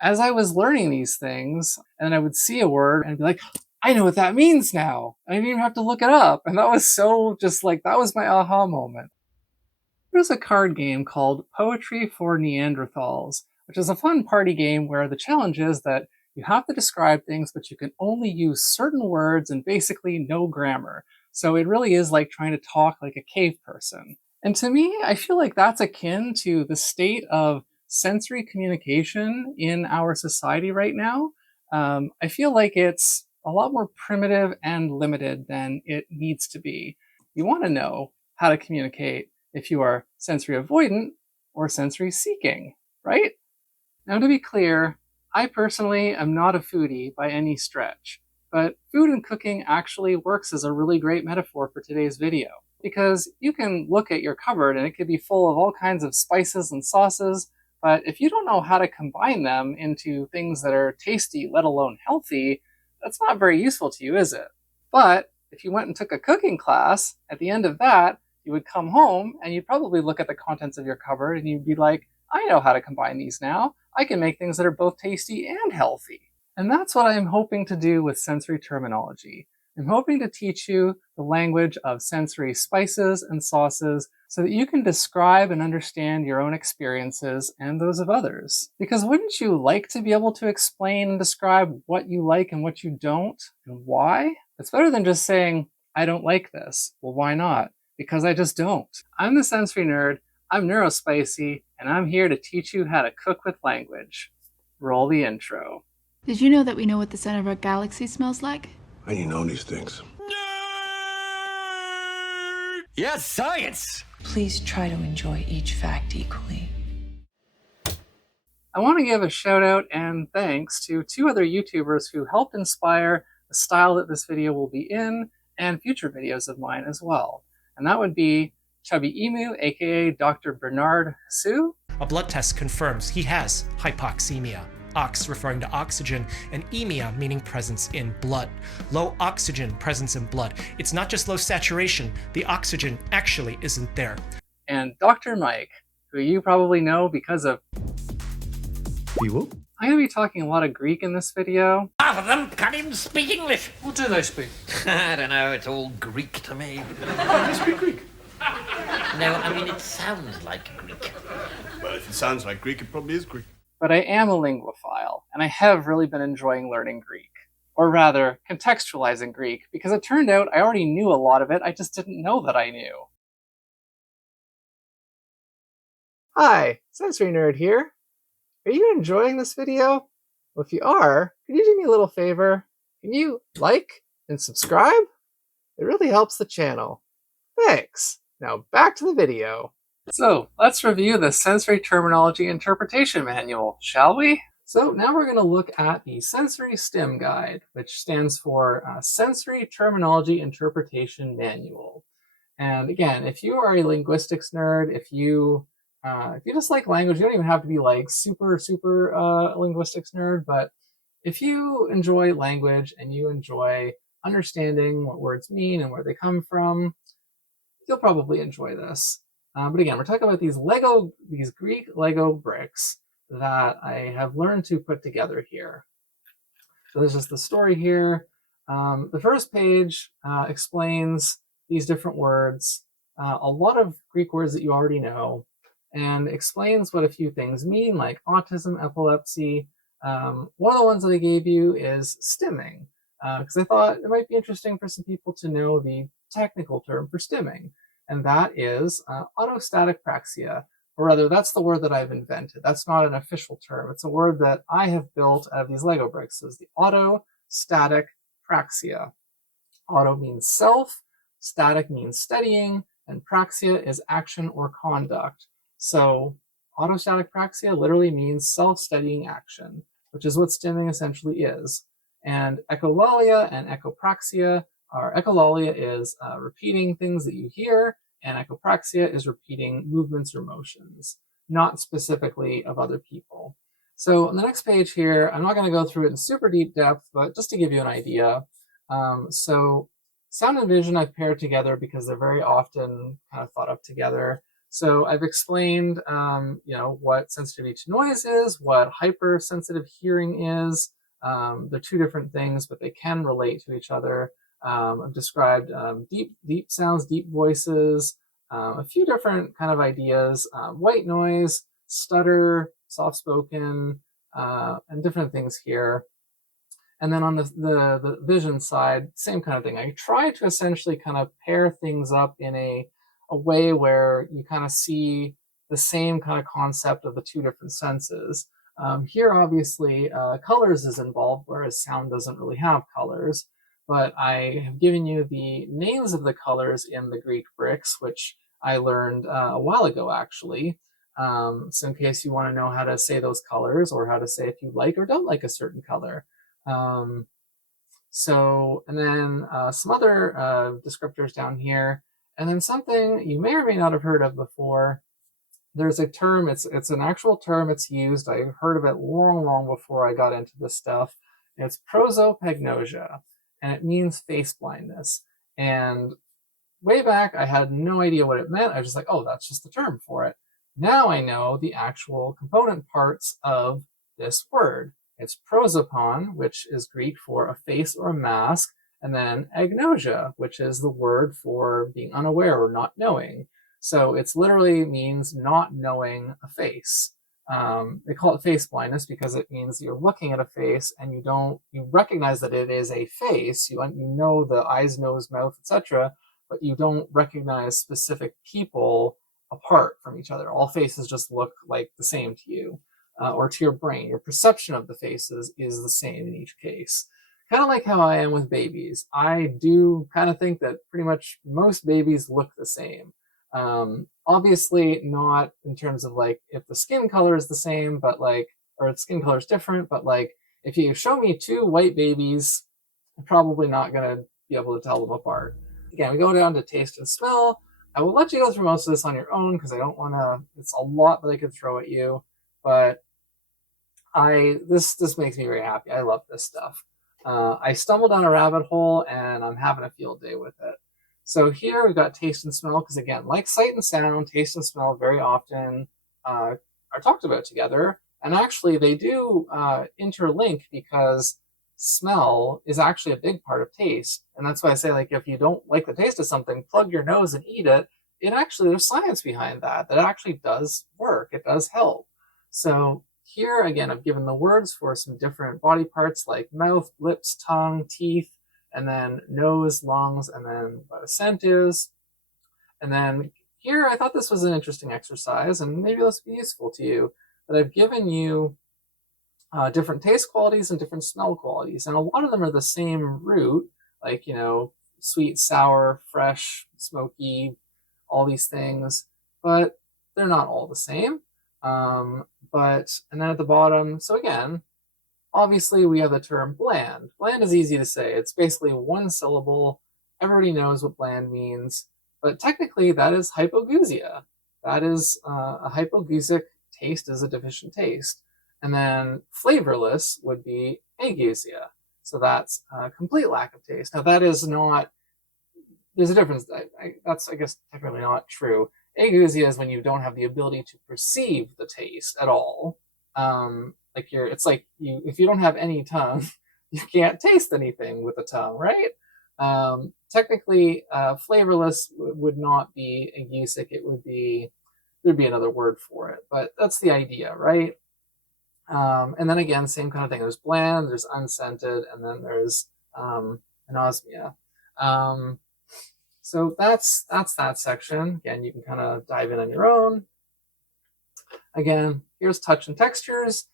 as I was learning these things, and I would see a word and I'd be like, I know what that means now. I didn't even have to look it up. And that was so just like, that was my aha moment. There's a card game called Poetry for Neanderthals, which is a fun party game where the challenge is that you have to describe things, but you can only use certain words and basically no grammar. So it really is like trying to talk like a cave person. And to me, I feel like that's akin to the state of sensory communication in our society right now. I feel like it's a lot more primitive and limited than it needs to be. You want to know how to communicate if you are sensory avoidant or sensory seeking, right? Now, to be clear, I personally am not a foodie by any stretch, but food and cooking actually works as a really great metaphor for today's video, because you can look at your cupboard and it could be full of all kinds of spices and sauces, but if you don't know how to combine them into things that are tasty, let alone healthy, that's not very useful to you, is it? But if you went and took a cooking class, at the end of that, you would come home and you'd probably look at the contents of your cupboard and you'd be like, I know how to combine these now. I can make things that are both tasty and healthy. And that's what I'm hoping to do with sensory terminology. I'm hoping to teach you the language of sensory spices and sauces so that you can describe and understand your own experiences and those of others. Because wouldn't you like to be able to explain and describe what you like and what you don't and why? It's better than just saying, I don't like this. Well, why not? Because I just don't. I'm the sensory nerd, I'm Neurospicy, and I'm here to teach you how to cook with language. Roll the intro. Did you know that we know what the center of our galaxy smells like? How do you know these things? Yes, science! Please try to enjoy each fact equally. I want to give a shout out and thanks to two other YouTubers who helped inspire the style that this video will be in and future videos of mine as well. And that would be Chubby Emu, aka Dr. Bernard Hsu. A blood test confirms he has hypoxemia. Ox referring to oxygen, and emia meaning presence in blood. Low oxygen presence in blood. It's not just low saturation, the oxygen actually isn't there. And Dr. Mike, who you probably know because of... You? I'm going to be talking a lot of Greek in this video. Half of them can't even speak English. What do they speak? I don't know, it's all Greek to me. They speak Greek. No, I mean, it sounds like Greek. Well, if it sounds like Greek, it probably is Greek. But I am a linguophile, and I have really been enjoying learning Greek. Or rather, contextualizing Greek, because it turned out I already knew a lot of it, I just didn't know that I knew. Hi, Sensory Nerd here. Are you enjoying this video? Well, if you are, could you do me a little favor? Can you like and subscribe? It really helps the channel. Thanks. Now back to the video. So let's review the Sensory Terminology Interpretation Manual, shall we? So now we're going to look at the Sensory STEM Guide, which stands for Sensory Terminology Interpretation Manual. And again, if you are a linguistics nerd, if you just like language, you don't even have to be like super linguistics nerd, but if you enjoy language and you enjoy understanding what words mean and where they come from, you'll probably enjoy this. But again, we're talking about these Greek Lego bricks that I have learned to put together here. So there's just the story here. The first page explains these different words, a lot of Greek words that you already know, and explains what a few things mean, like autism, epilepsy. One of the ones that I gave you is stimming, because I thought it might be interesting for some people to know the technical term for stimming. And that is autostatic praxia, or rather, that's the word that I've invented. That's not an official term. It's a word that I have built out of these Lego bricks. So it's the autostatic praxia. Auto means self, static means steadying, and praxia is action or conduct. So autostatic praxia literally means self-steadying action, which is what stimming essentially is. And echolalia and echopraxia echolalia is repeating things that you hear, and echopraxia is repeating movements or motions, not specifically of other people. So on the next page here, I'm not going to go through it in super deep depth, but just to give you an idea. So sound and vision I've paired together because they're very often kind of thought of together. So I've explained, what sensitivity to noise is, what hypersensitive hearing is. They're two different things, but they can relate to each other. I've described deep sounds, deep voices, a few different kind of ideas, white noise, stutter, soft-spoken, and different things here. And then on the vision side, same kind of thing. I try to essentially kind of pair things up in a way where you kind of see the same kind of concept of the two different senses. Here, obviously, colors is involved, whereas sound doesn't really have colors. But I have given you the names of the colors in the Greek bricks, which I learned a while ago, actually. So in case you want to know how to say those colors, or how to say if you like or don't like a certain color. And then some other descriptors down here, and then something you may or may not have heard of before. There's a term, it's an actual term, it's used. I heard of it long before I got into this stuff. It's prosopagnosia, and it means face blindness. And way back, I had no idea what it meant. I was just like, oh, that's just the term for it. Now I know the actual component parts of this word. It's prosopon, which is Greek for a face or a mask, and then agnosia, which is the word for being unaware or not knowing. So it's literally means not knowing a face. They call it face blindness because it means you're looking at a face and you recognize that it is a face. You know the eyes, nose, mouth, etc., but you don't recognize specific people apart from each other. All faces just look like the same to you. Or to your brain. Your perception of the faces is the same in each case. Kind of like how I am with babies. I do kind of think that pretty much most babies look the same. Obviously not in terms of like if the skin color is the same, but like, or the skin color is different, but like if you show me two white babies, I'm probably not going to be able to tell them apart. Again, we go down to taste and smell. I will let you go through most of this on your own because I don't want to, it's a lot that I could throw at you, but this makes me very happy. I love this stuff. I stumbled down a rabbit hole and I'm having a field day with it. So here we've got taste and smell, because again, like sight and sound, taste and smell very often are talked about together. And actually they do interlink, because smell is actually a big part of taste. And that's why I say, like, if you don't like the taste of something, plug your nose and eat it. There's science behind that actually does work. It does help. So here, again, I've given the words for some different body parts like mouth, lips, tongue, teeth, and then nose, lungs, and then what a scent is. And then here, I thought this was an interesting exercise, and maybe this will be useful to you, that I've given you different taste qualities and different smell qualities. And a lot of them are the same root, like, sweet, sour, fresh, smoky, all these things, but they're not all the same. And then at the bottom, so again, obviously we have the term bland. Bland is easy to say. It's basically one syllable. Everybody knows what bland means, but technically that is hypogeusia. That is a hypogeusic taste, is a deficient taste. And then flavorless would be ageusia. So that's a complete lack of taste. Now that is not, there's a difference. That's, I guess, technically not true. Ageusia is when you don't have the ability to perceive the taste at all. It's like if you don't have any tongue, you can't taste anything with the tongue, right? Technically, flavorless would not be ageusic. There'd be another word for it, but that's the idea, right? And then again, same kind of thing. There's bland, there's unscented, and then there's anosmia. So that's that section. Again, you can kind of dive in on your own. Again, here's touch and textures.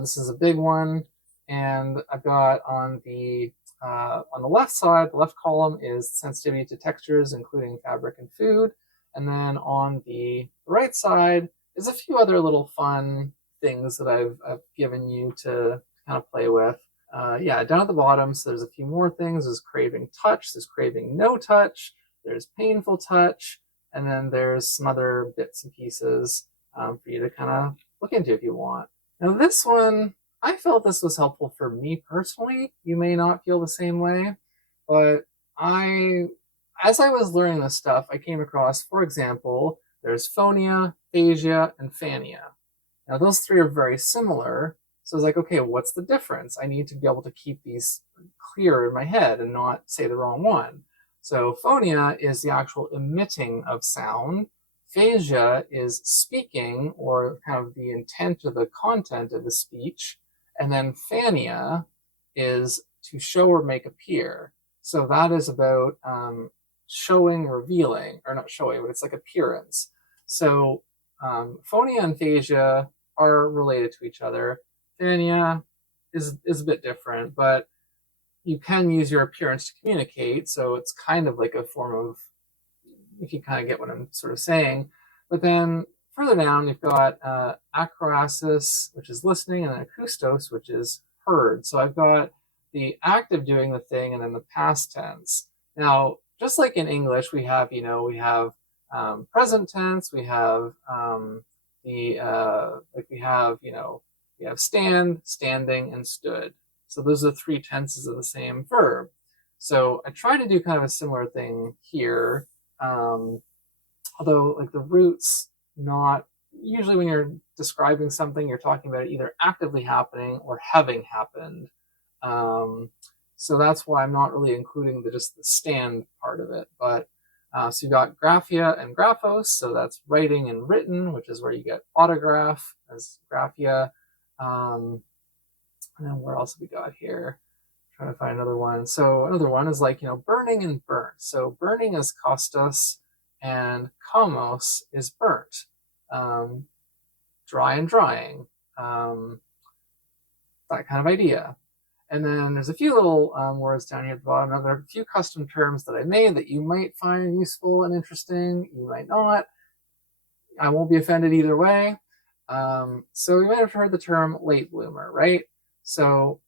This is a big one, and I've got on the left side, the left column is sensitivity to textures, including fabric and food, and then on the right side is a few other little fun things that I've given you to kind of play with. Down at the bottom, so there's a few more things. There's craving touch, there's craving no touch, there's painful touch, and then there's some other bits and pieces for you to kind of look into if you want. Now this one, I felt this was helpful for me personally. You may not feel the same way, but as I was learning this stuff, I came across, for example, there's phonia, phasia, and phania. Now those three are very similar. So it's like, okay, what's the difference? I need to be able to keep these clear in my head and not say the wrong one. So phonia is the actual emitting of sound. Phasia is speaking, or kind of the intent or the content of the speech. And then phania is to show or make appear. So that is about showing, revealing, or not showing, but it's like appearance. So phonia and phasia are related to each other. Phania is a bit different, but you can use your appearance to communicate. So it's kind of like a form of, if you kind of get what I'm sort of saying. But then further down, you've got acroasis, which is listening, and then acoustos, which is heard. So I've got the act of doing the thing and then the past tense. Now, just like in English, we have, we have present tense, we have we have stand, standing, and stood. So those are the three tenses of the same verb. So I try to do kind of a similar thing here, although like the root's not, usually when you're describing something, you're talking about it either actively happening or having happened. So that's why I'm not really including just the stand part of it. But so you've got graphia and graphos, so that's writing and written, which is where you get autograph as graphia. And then where else have we got here? I'm trying to find another one. So another one is like, burning and burnt. So burning is kostos and komos is burnt. Dry and drying. That kind of idea. And then there's a few little words down here at the bottom. Now, there are a few custom terms that I made that you might find useful and interesting. You might not. I won't be offended either way. So you might have heard the term late bloomer, right? So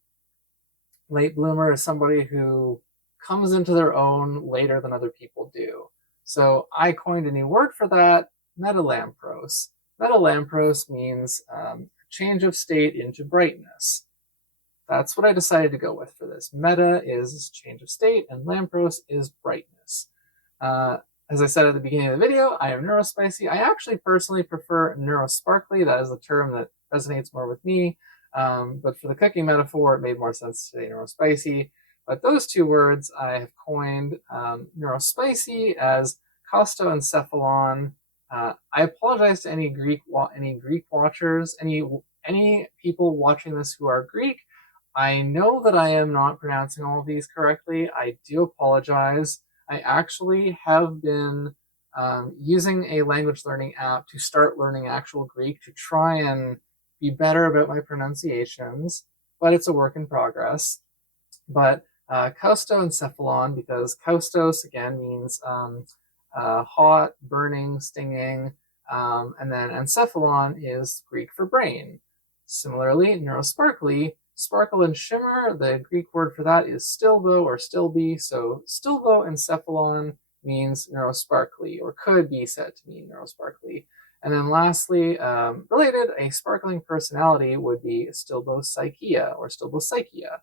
late bloomer is somebody who comes into their own later than other people do. So I coined a new word for that, metalampros. Metalampros means change of state into brightness. That's what I decided to go with for this. Meta is change of state, and lampros is brightness. As I said at the beginning of the video, I am neurospicy. I actually personally prefer neurosparkly. That is the term that resonates more with me. But for the cooking metaphor, it made more sense to say neurospicy. But those two words I have coined neurospicy as costoencephalon. I apologize to any Greek watchers, any people watching this who are Greek. I know that I am not pronouncing all of these correctly. I do apologize. I actually have been using a language learning app to start learning actual Greek to try and be better about my pronunciations, but it's a work in progress. But costoencephalon, because kostos again means hot, burning, stinging, and then encephalon is Greek for brain. Similarly, neurosparkly, sparkle and shimmer, the Greek word for that is stilbo or stilbe. So stilboencephalon means neurosparkly, or could be said to mean neurosparkly. And then lastly, related, a sparkling personality would be stilbopsycheia or stilbopsycheia.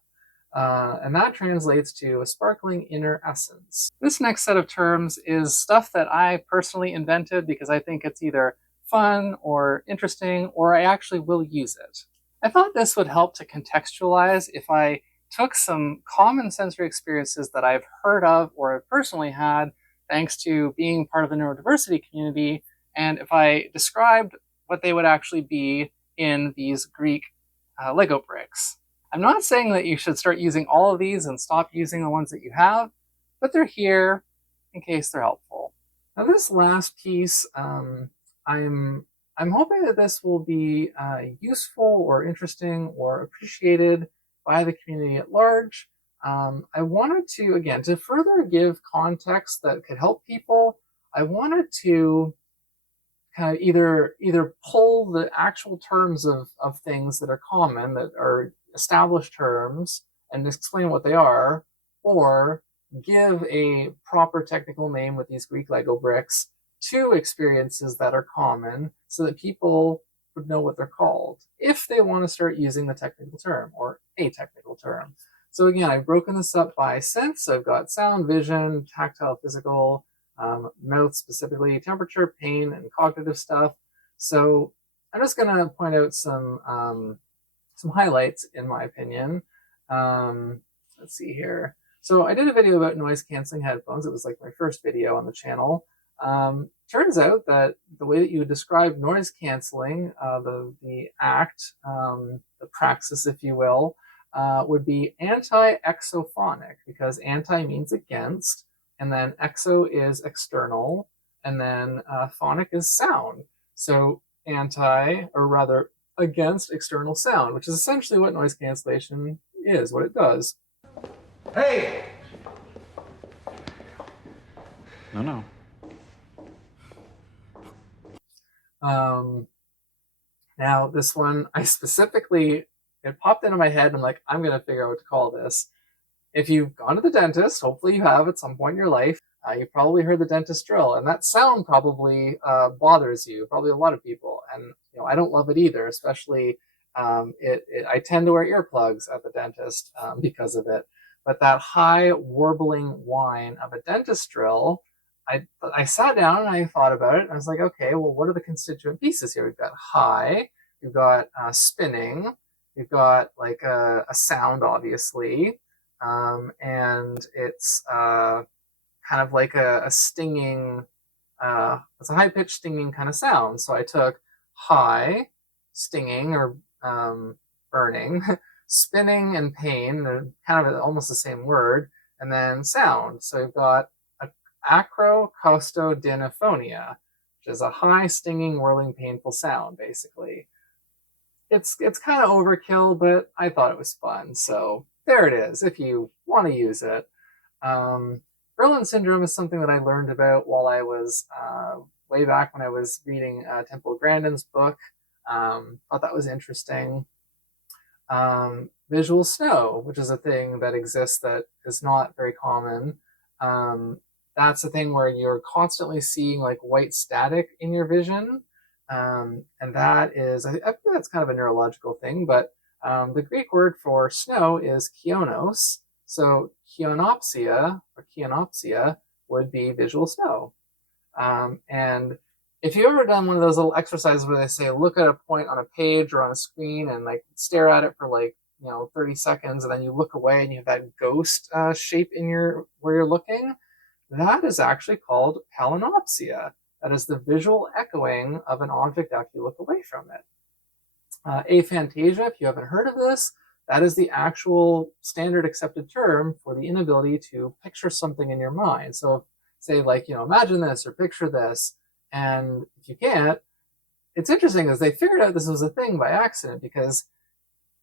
And that translates to a sparkling inner essence. This next set of terms is stuff that I personally invented because I think it's either fun or interesting, or I actually will use it. I thought this would help to contextualize if I took some common sensory experiences that I've heard of or have personally had thanks to being part of the neurodiversity community, and if I described what they would actually be in these Greek Lego bricks. I'm not saying that you should start using all of these and stop using the ones that you have, but they're here in case they're helpful. Now this last piece, I'm hoping that this will be useful or interesting or appreciated by the community at large. I wanted to, again, to further give context that could help people, I wanted to kind of either pull the actual terms of things that are common, that are established terms, and explain what they are, or give a proper technical name with these Greek Lego bricks to experiences that are common so that people would know what they're called if they want to start using the technical term or a technical term. So again, I've broken this up by sense. I've got sound, vision, tactile, physical, mouth specifically, temperature, pain, and cognitive stuff. So I'm just going to point out some highlights, in my opinion. Let's see here. So I did a video about noise canceling headphones. It was like my first video on the channel. Turns out that the way that you would describe noise canceling, the act, the praxis, if you will, would be anti-exophonic, because anti means against, and then exo is external, and then phonic is sound. So anti, or rather against external sound, which is essentially what noise cancellation is, what it does. Hey! No. Now this one, it popped into my head, and I'm like, I'm gonna figure out what to call this. If you've gone to the dentist, hopefully you have at some point in your life, you probably heard the dentist drill, and that sound probably bothers you, probably a lot of people. And I don't love it either, especially I tend to wear earplugs at the dentist because of it. But that high warbling whine of a dentist drill, I sat down and I thought about it, and I was like, okay, well, what are the constituent pieces here? We've got high, we've got spinning, we've got like a sound, obviously, and it's kind of like a stinging, it's a high-pitched stinging kind of sound. So I took high, stinging, or burning, spinning, and pain, they're kind of almost the same word, and then sound. So you've got acrocostodinophonia, which is a high, stinging, whirling, painful sound, basically. It's kind of overkill, but I thought it was fun, so there it is, if you want to use it. Berlin syndrome is something that I learned about while I was way back when I was reading Temple Grandin's book. Thought that was interesting. Visual snow, which is a thing that exists that is not very common. That's a thing where you're constantly seeing like white static in your vision. And that is, I think that's kind of a neurological thing, but the Greek word for snow is kionos. So kionopsia would be visual snow. And if you've ever done one of those little exercises where they say, look at a point on a page or on a screen and like stare at it for like, 30 seconds, and then you look away and you have that ghost shape in where you're looking, that is actually called palinopsia. That is the visual echoing of an object after you look away from it. Aphantasia, if you haven't heard of this, that is the actual standard accepted term for the inability to picture something in your mind. So say like, imagine this or picture this, and if you can't, it's interesting is they figured out this was a thing by accident, because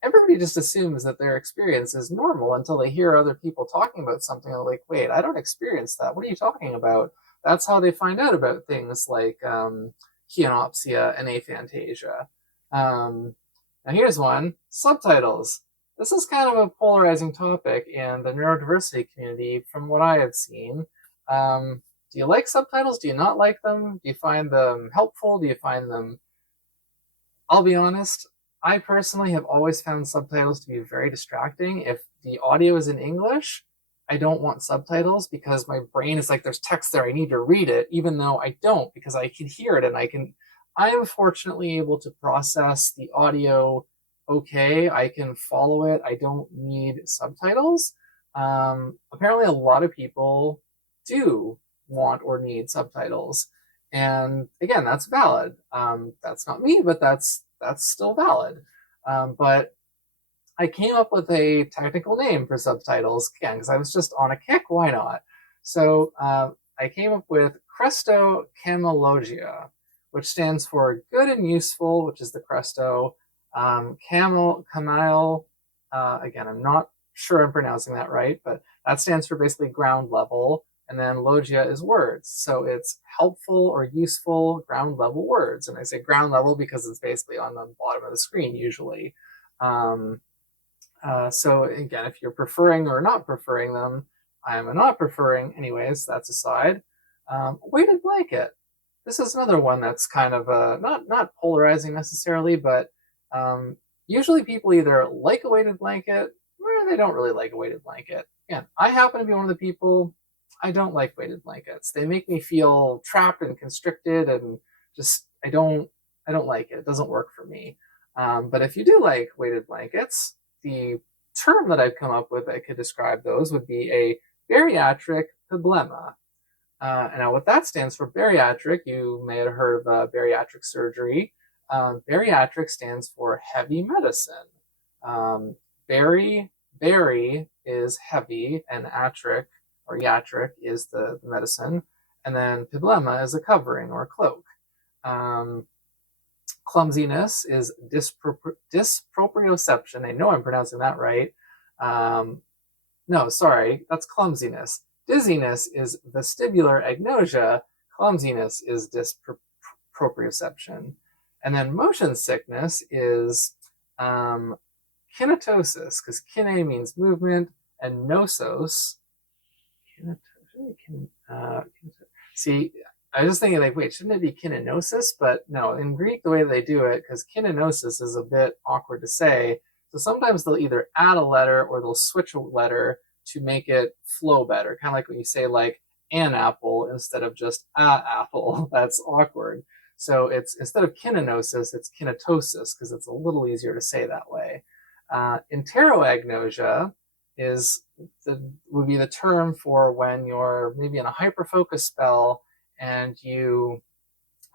everybody just assumes that their experience is normal until they hear other people talking about something. They're like, wait, I don't experience that. What are you talking about? That's how they find out about things like kionopsia and aphantasia. Now here's one, subtitles. This is kind of a polarizing topic in the neurodiversity community from what I have seen. Do you like subtitles? Do you not like them? Do you find them helpful? Do you find them... I'll be honest, I personally have always found subtitles to be very distracting. If the audio is in English, I don't want subtitles because my brain is like, there's text there, I need to read it, even though I don't, because I can hear it and I am fortunately able to process the audio okay. I can follow it. I don't need subtitles. Apparently a lot of people do want or need subtitles. And again, that's valid. That's not me, but that's still valid. But I came up with a technical name for subtitles, again, because I was just on a kick, why not? So I came up with Crestocamologia, which stands for good and useful, which is the Cresto. Camile, again, I'm not sure I'm pronouncing that right, but that stands for basically ground level. And then logia is words. So it's helpful or useful ground level words. And I say ground level because it's basically on the bottom of the screen usually. So again, if you're preferring or not preferring them, I am a not preferring. Anyways, that's aside. Weighted blanket. This is another one that's kind of not polarizing necessarily, but usually people either like a weighted blanket or they don't really like a weighted blanket. Again, I happen to be one of the people, I don't like weighted blankets. They make me feel trapped and constricted, and just I don't like it. It doesn't work for me. But if you do like weighted blankets, the term that I've come up with that could describe those would be a bariatric problema. And now what that stands for, bariatric, you may have heard of bariatric surgery. Bariatric stands for heavy medicine. Bari is heavy, and atric or iatric is the medicine. And then problema is a covering or a cloak. Clumsiness is disproprioception. I know I'm pronouncing that right. No, sorry, that's clumsiness. Dizziness is vestibular agnosia. Clumsiness is disproprioception. And then motion sickness is kinetosis, because kine means movement, and nosos. See, I was just thinking, like, wait, shouldn't it be kinenosis? But no, in Greek, the way they do it, because kinenosis is a bit awkward to say, so sometimes they'll either add a letter or they'll switch a letter to make it flow better. Kind of like when you say, like, an apple instead of just a apple. That's awkward. So it's, instead of kinenosis, it's kinetosis, because it's a little easier to say that way. Enteroagnosia would be the term for when you're maybe in a hyperfocus spell and you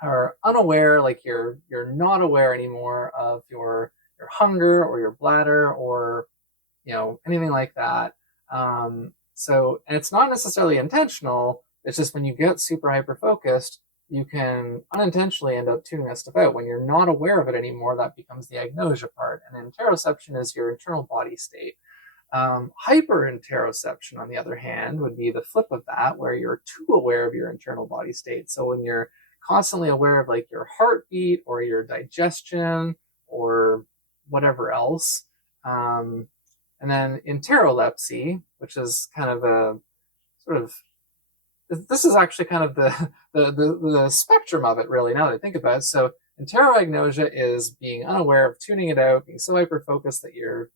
are unaware, like you're not aware anymore of your hunger or your bladder or anything like that. So, and it's not necessarily intentional. It's just when you get super hyperfocused, you can unintentionally end up tuning that stuff out. When you're not aware of it anymore, that becomes the agnosia part. And interoception is your internal body state. Hyperinteroception, on the other hand, would be the flip of that, where you're too aware of your internal body state. So when you're constantly aware of, like, your heartbeat or your digestion or whatever else. And then enterolepsy, which is kind of a sort of, this is actually kind of the spectrum of it, really, now that I think about it. So enteroagnosia is being unaware of tuning it out, being so hyper-focused that you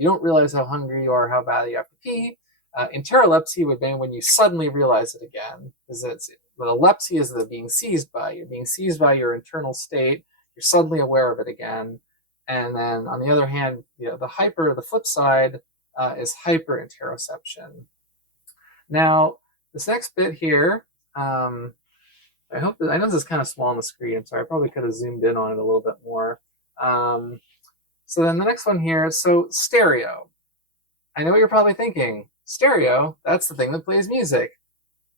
don't realize how hungry you are, how badly you have to pee. Enterolepsy would be when you suddenly realize it again. The lepsy is the being seized by. You're being seized by your internal state. You're suddenly aware of it again. And then on the other hand, the flip side is hyperinteroception. Now, this next bit here, I know this is kind of small on the screen, so I probably could have zoomed in on it a little bit more. So then the next one here, so stereo. I know what you're probably thinking. Stereo, that's the thing that plays music.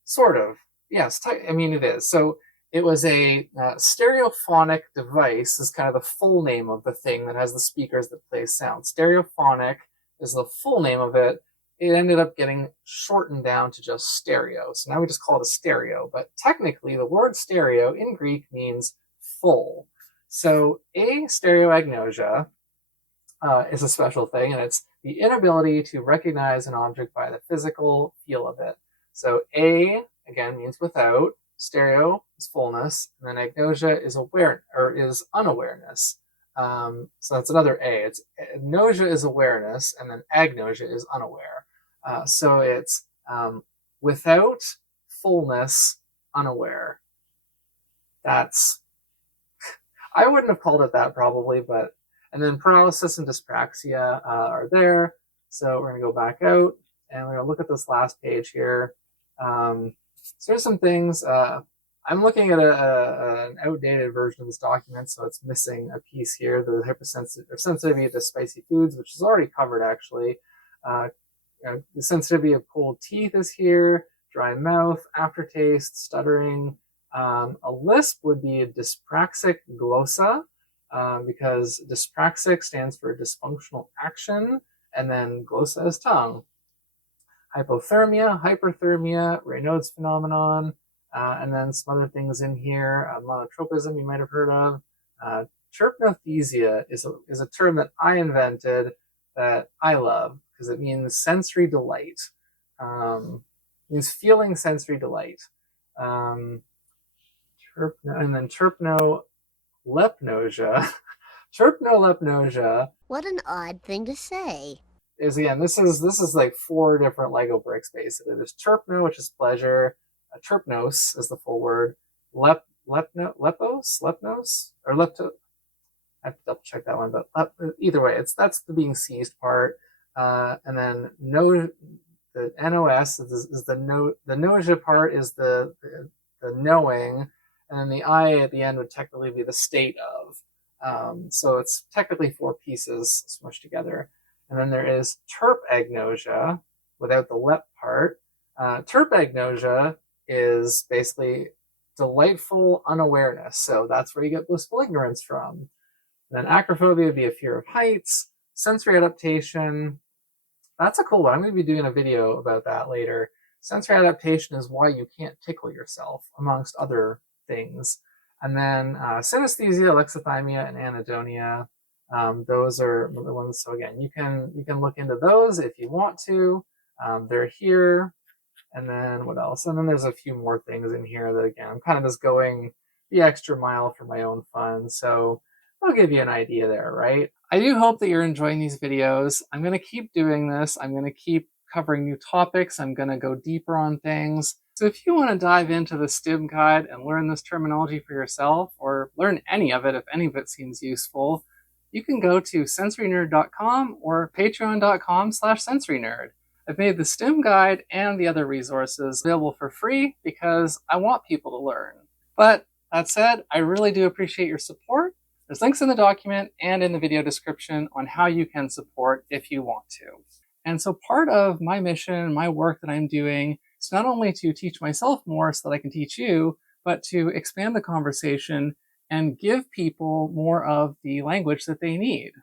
Sort of. Yes, I mean it is. So it was a stereophonic device, is kind of the full name of the thing that has the speakers that play sound. Stereophonic is the full name of it. It ended up getting shortened down to just stereo. So now we just call it a stereo. But technically, the word stereo in Greek means full. So a stereoagnosia is a special thing, and it's the inability to recognize an object by the physical feel of it. So a, again, means without. Stereo is fullness, and then agnosia is unawareness. So that's another A. It's agnosia is awareness, and then agnosia is unaware. So it's without, fullness, unaware. I wouldn't have called it that probably, but, and then paralysis and dyspraxia are there. So we're going to go back out and we're going to look at this last page here. So there's some things. I'm looking at an outdated version of this document, so it's missing a piece here, the sensitivity to spicy foods, which is already covered actually. The sensitivity of cold teeth is here, dry mouth, aftertaste, stuttering. A lisp would be a dyspraxic glossa, because dyspraxic stands for dysfunctional action, and then glossa is tongue. Hypothermia, hyperthermia, Raynaud's phenomenon, and then some other things in here. Monotropism you might have heard of. Terpnothesia is a term that I invented that I love because it means sensory delight. It means feeling sensory delight. And then terpnolepnosia. Terpnolepnosia. What an odd thing to say. is, again, this is like 4 different Lego bricks basically. There's terpno, which is pleasure. Terpnos is the full word. Lepnos, or lepto. I have to double check that one, but either way, that's the being seized part. And then the NOS is the nausea part is the knowing, and then the I at the end would technically be the state of. So it's technically 4 pieces smushed together. And then there is terpagnosia without the lep part. Terpagnosia is basically delightful unawareness. So that's where you get blissful ignorance from. And then acrophobia would be a fear of heights. Sensory adaptation, that's a cool one. I'm going to be doing a video about that later. Sensory adaptation is why you can't tickle yourself, amongst other things. And then synesthesia, alexithymia, and anhedonia. Those are the ones. So again, you can look into those if you want to. They're here. And then what else? And then there's a few more things in here that, again, I'm kind of just going the extra mile for my own fun. So I'll give you an idea there, right? I do hope that you're enjoying these videos. I'm going to keep doing this. I'm going to keep covering new topics. I'm going to go deeper on things. So if you want to dive into the STIM guide and learn this terminology for yourself, or learn any of it if any of it seems useful, you can go to sensorynerd.com or patreon.com/sensorynerd. I've made the STIM guide and the other resources available for free because I want people to learn. But that said, I really do appreciate your support. There's links in the document and in the video description on how you can support if you want to. And so part of my mission, my work that I'm doing, is not only to teach myself more so that I can teach you, but to expand the conversation and give people more of the language that they need.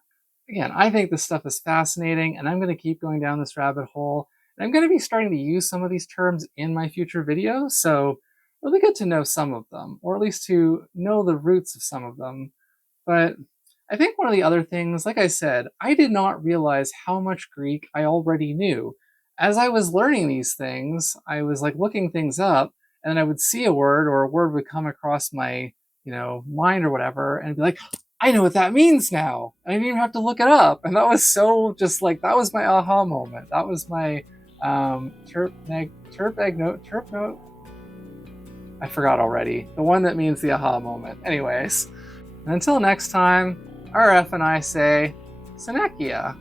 Again, I think this stuff is fascinating, and I'm going to keep going down this rabbit hole. And I'm going to be starting to use some of these terms in my future videos, so it'll be good to know some of them, or at least to know the roots of some of them. But I think one of the other things, like I said, I did not realize how much Greek I already knew. As I was learning these things, I was like looking things up, and then I would see a word, or a word would come across my, mind or whatever, and I'd be like, I know what that means now. I didn't even have to look it up. And that was so just like, that was my aha moment. That was my terpnote. I forgot already. The one that means the aha moment. Anyways, and until next time, RF and I say, synecheia.